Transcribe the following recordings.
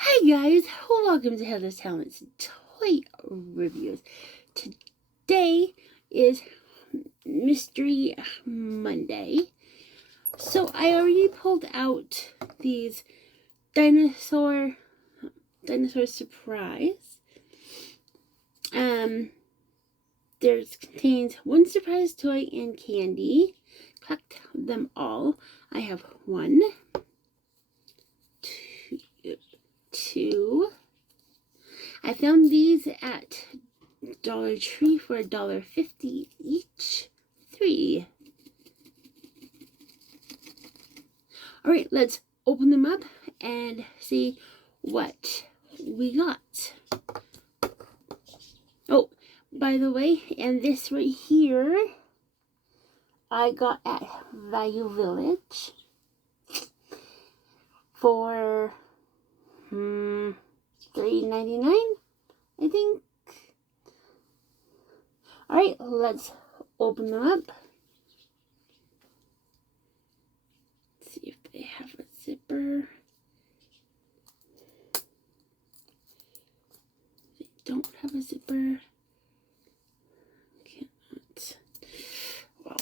Hi guys, welcome to Heather's Talents Toy Reviews. Today is Mystery Monday. So I already pulled out these Dinosaur Surprise. There's contains one surprise toy and candy. Collect them all. I have one, two. I found these at Dollar Tree for $1.50 each. 3. Alright, let's open them up and see what we got. Oh, by the way, and this right here, I got at Value Village for $3.99, I think. Alright, let's open them up. Let's see if they have a zipper. They don't have a zipper. Cannot. Well.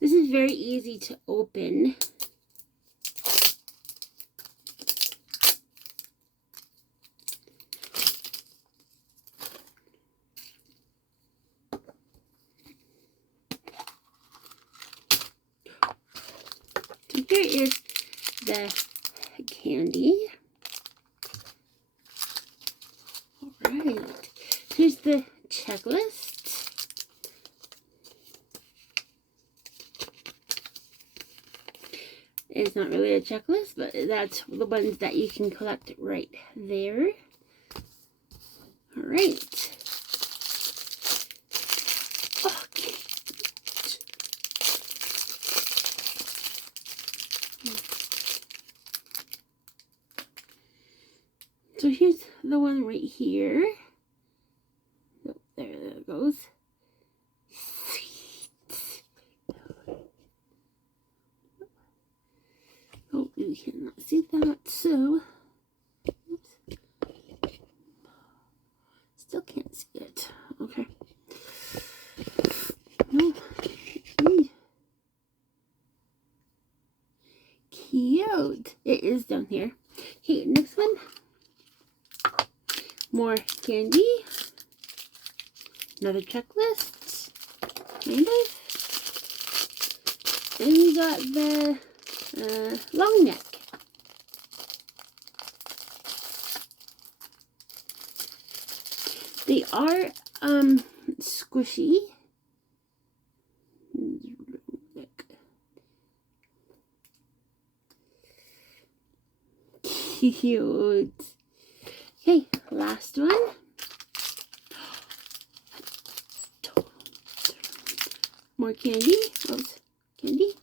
This is very easy to open. So here is the candy. Alright, here's the checklist. It's not really a checklist, but that's the ones that you can collect right there. Alright. Okay. So here's the one right here. Oh, there it goes. Oh, you cannot see that, so oops. Still can't see it. Okay. No. Cute. It is down here. Okay, next one. More candy. Another checklist. Kind of. And you got the long neck. They are squishy. Cute. Okay, last one. More candy. Oops, candy.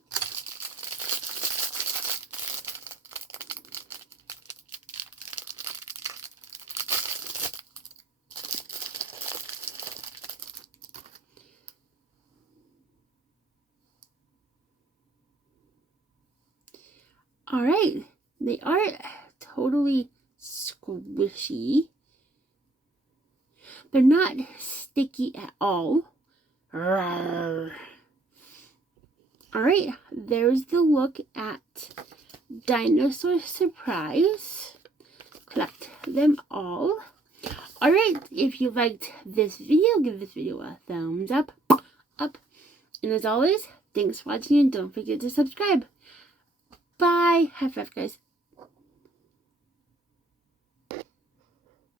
Alright, they are totally squishy. They're not sticky at all. Alright, there's the look at Dinosaur Surprise. Collect them all. Alright, if you liked this video, give this video a thumbs up. And as always, thanks for watching and don't forget to subscribe. Bye. High five, guys.